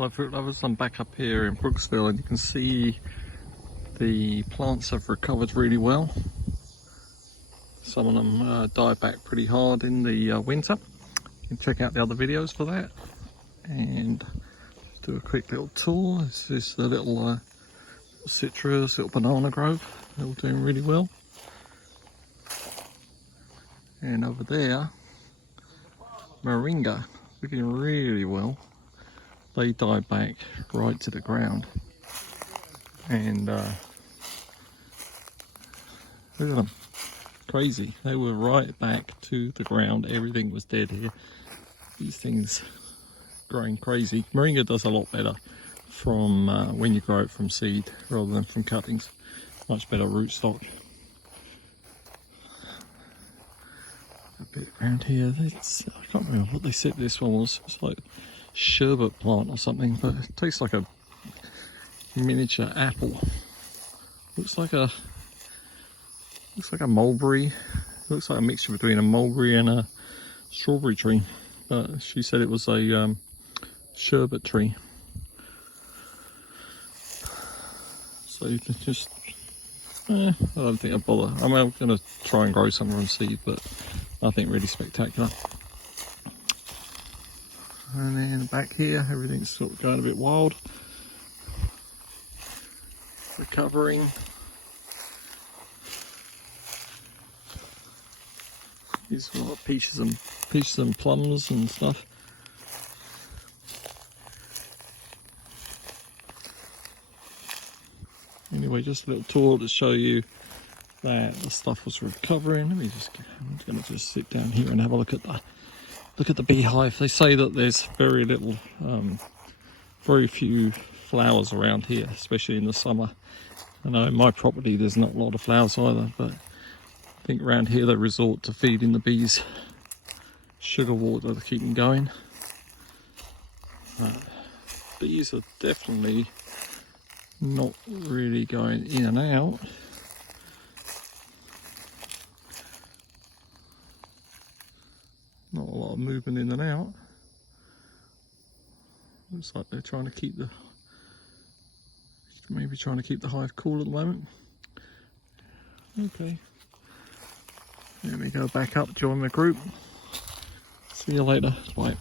Hello fruit lovers, I'm back up here in Brooksville and you can see the plants have recovered really well. Some of them died back pretty hard in the winter. You can check out the other videos for that. And just do a quick little tour. This is the little citrus, little banana grove. They're all doing really well. And over there, moringa, looking really well. They died back right to the ground. And look at them, crazy. They were right back to the ground. Everything was dead here. These things growing crazy. Moringa does a lot better from when you grow it from seed rather than from cuttings. Much better rootstock. A bit around here. I can't remember what they said this one was. It's like sherbet plant or something, but it tastes like a miniature apple. Looks like a mulberry. Looks like a mixture between a mulberry and a strawberry tree. But she said it was a sherbet tree. So you can just I don't think I'd bother. I mean, I'm going to try and grow some from seed, but nothing really spectacular. And then back here, everything's sort of going a bit wild. Recovering. These are a lot of peaches and plums and stuff. Anyway, just a little tour to show you that the stuff was recovering. I'm going to just sit down here and have a look at the beehive. They say that there's very little, very few flowers around here, especially in the summer. I know in my property there's not a lot of flowers either, but I think around here they resort to feeding the bees sugar water to keep them going. Bees are definitely not really going in and out. Not a lot of movement in and out. Looks like they're trying to keep the hive cool at the moment. Okay. Let me go back up, join the group. See you later. Bye.